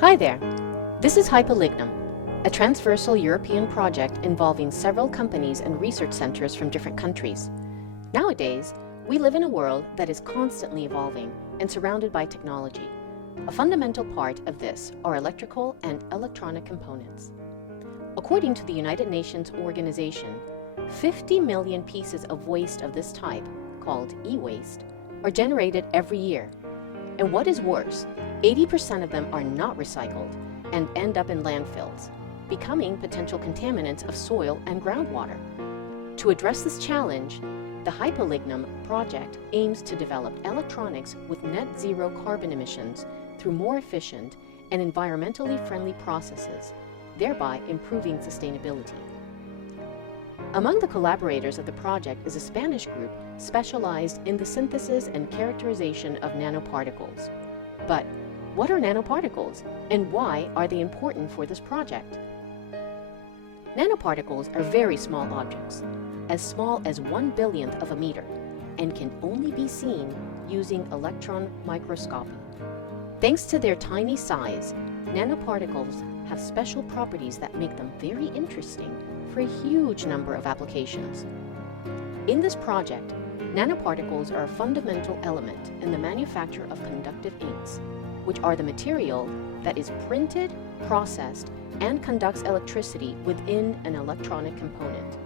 Hi there. This is HyPElignum, a transversal European project involving several companies and research centers from different countries. Nowadays, we live in a world that is constantly evolving and surrounded by technology. A fundamental part of this are electrical and electronic components. According to the United Nations organization, 50 million pieces of waste of this type, called e-waste, are generated every year. And what is worse, 80% of them are not recycled and end up in landfills, becoming potential contaminants of soil and groundwater. To address this challenge, the HyPElignum project aims to develop electronics with net zero carbon emissions through more efficient and environmentally friendly processes, thereby improving sustainability. Among the collaborators of the project is a Spanish group specialized in the synthesis and characterization of nanoparticles. But what are nanoparticles, and why are they important for this project? Nanoparticles are very small objects, as small as 1/1,000,000th of a meter, and can only be seen using electron microscopy. Thanks to their tiny size, nanoparticles have special properties that make them very interesting for a huge number of applications. In this project, nanoparticles are a fundamental element in the manufacture of conductive inks, which are the material that is printed, processed, and conducts electricity within an electronic component.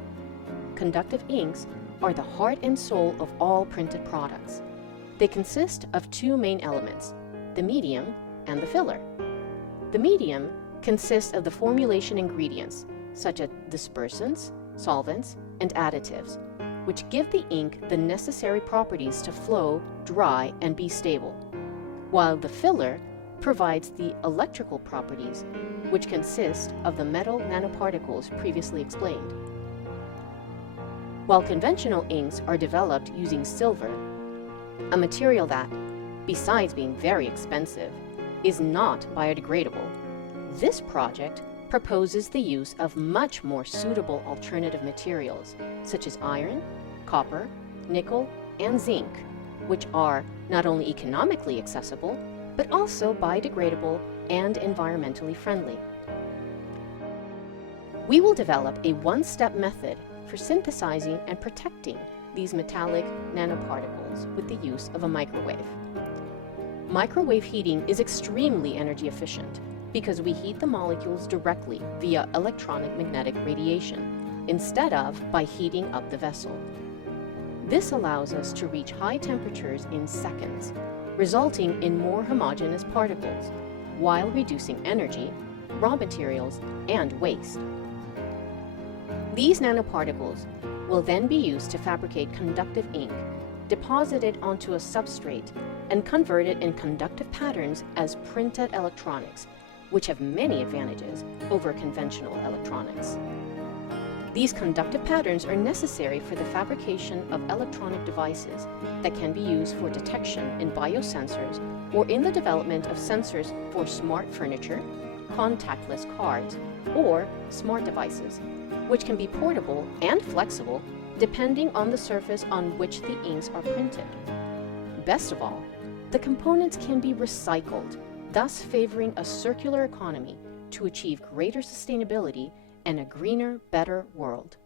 Conductive inks are the heart and soul of all printed products. They consist of two main elements, the medium and the filler. The medium consists of the formulation ingredients, such as dispersants, solvents, and additives, which give the ink the necessary properties to flow, dry, and be stable, while the filler provides the electrical properties, which consist of the metal nanoparticles previously explained. While conventional inks are developed using silver, a material that, besides being very expensive, is not biodegradable, this project proposes the use of much more suitable alternative materials, such as iron, copper, nickel, and zinc, which are not only economically accessible, but also biodegradable and environmentally friendly. We will develop a one-step method for synthesizing and protecting these metallic nanoparticles with the use of a microwave. Microwave heating is extremely energy efficient because we heat the molecules directly via electronic magnetic radiation, instead of by heating up the vessel. This allows us to reach high temperatures in seconds, resulting in more homogeneous particles, while reducing energy, raw materials, and waste. These nanoparticles will then be used to fabricate conductive ink, deposited onto a substrate, and converted in conductive patterns as printed electronics, which have many advantages over conventional electronics. These conductive patterns are necessary for the fabrication of electronic devices that can be used for detection in biosensors or in the development of sensors for smart furniture, contactless cards, or smart devices, which can be portable and flexible depending on the surface on which the inks are printed. Best of all, the components can be recycled, thus favoring a circular economy to achieve greater sustainability and a greener, better world.